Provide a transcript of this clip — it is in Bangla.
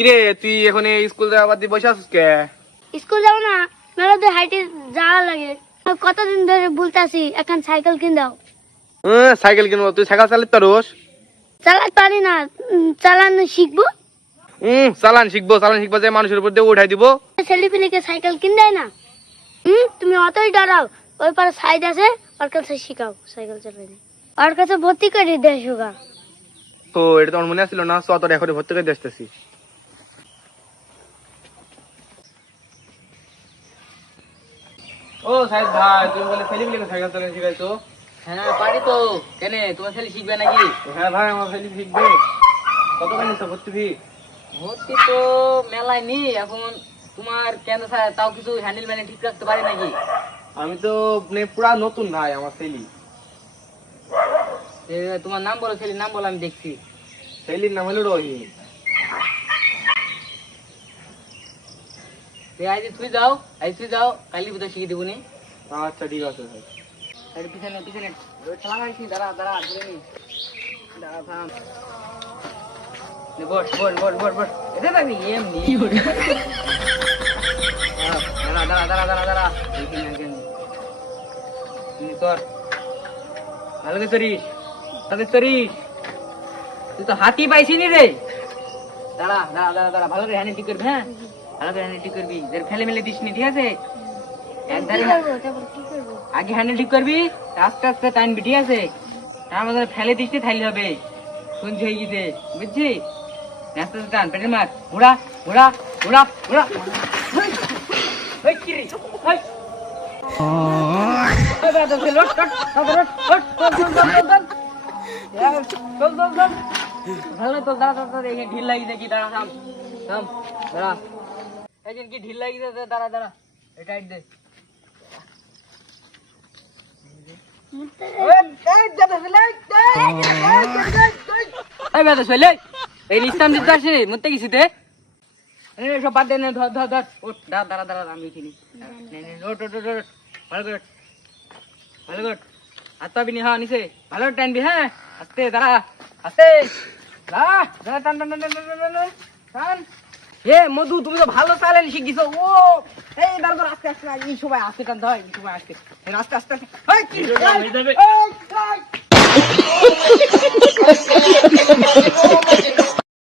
কিরে তুই এখন স্কুল যাওয়ার দিয়ে বসে আছিস কে? স্কুল যাবো না, মেলা তো হাইটে যাওয়া লাগে। কতদিন ধরে বলতেছি এখন সাইকেল কিন দাও। সাইকেল কিনবো? তুই সাইকেল চালাতে পারোস? চালাতে পারি না, চালানো শিখবো। চালান শিখবো যে মানুষের উপর দিয়ে উঠাই দিব। ছেলে পেলেকে সাইকেল কিন দেয় না। তুমি অতই ডরাও, ওই পারে সাইড আছে, ওর কাছে শিখাও সাইকেল চালাতে। ওর কাছে ভর্তি করে দেয় সুগা। তো এটা তো আমার মনে আসছিল না, চ তোর এখন ভর্তি করে দেখতেছি। ও সাইদ ভাই, তুমি বলে ছেলে পেলেকে সাইকেল চালাতে শিখাইছো? হ্যাঁ পারি তো। কেন, তোমার ছেলে শিখবে নাকি? হ্যাঁ ভাই, আমার ছেলে শিখবে। কত নিচ্ছ ভর্তি ফি? ভর্তি তো মেলায় নি এখন। তোমার কেন তাও কিছু হ্যান্ডেল ম্যানে ঠিক রাখতে পারি নাকি? আমি তো পুরা নতুন ভাই আমার ছেলে। তোমার নাম বলো, ছেলের নাম বলো, আমি দেখছি। ছেলের নাম হলো রহিম। আজ তুই যাও, কালি বোধহয় শিখে দেবো নি। আচ্ছা ঠিক আছে ভাই। পিছনে পিছনে খেলা মারিস, দাঁড়া দাঁড়া ধরে নি, দাঁড়া থাম। বস বস বস বস বস, এটা থাকবি এমনি। দাঁড়া দাঁড়া দাঁড়া দাঁড়া দাঁড়া, কর ভালো করে চড়িস, তাদের চড়িস। তুই তো হাতি পাইছি নি রে। দাঁড়া দাঁড়া দাঁড়া দাঁড়া, ভালো করে হ্যান্ডেল ঠিক করবি। হ্যাঁ ভালো করে হ্যান্ডেল ঠিক করবি, ফেলে মেলে দিস নি, ঠিক আছে? আগে হ্যান্ডেল ঠিক করবি, আস্তে আস্তে টানবি, ঠিক আছে? তার মধ্যে ফেলে দিস নি, থাইলে হবে। শুনছি হয়ে গেছে, বুঝছি? আস্তে আস্তে টান, পেটের মার, ঘোড়া ঘোড়া ঘোড়া ঘোড়া। ভালো তো দাঁড়া, ঢিল লাগি দেখি, দাঁড়া থাম থাম, দাঁড়া। এই কি ঢিল লাগি, দাঁড়া দাঁড়া, এটা দে। এই ইসলাম দিতে আসে মরতে গেছি তে। সব বাদ দে, ধর ধর ধর, ওঠ, দাঁড়া দাঁড়া, আমি চিনি। ভালো করে ভালো করে হাত পাবি নি। হ্যাঁ নিচে ভালো টানবি। হ্যাঁ আস্তে, দাঁড়া আস্তে, দাঁড়া দাঁড়া, টান টান টান টান টান। এ মধু, তুমি তো ভালো চালান শিখিছো। ও এই দাঁড়া, আস্তে আস্তে, এই সবাই আস্তে টানতে হয়, এই সবাই আস্তে আস্তে আস্তে আস্তে।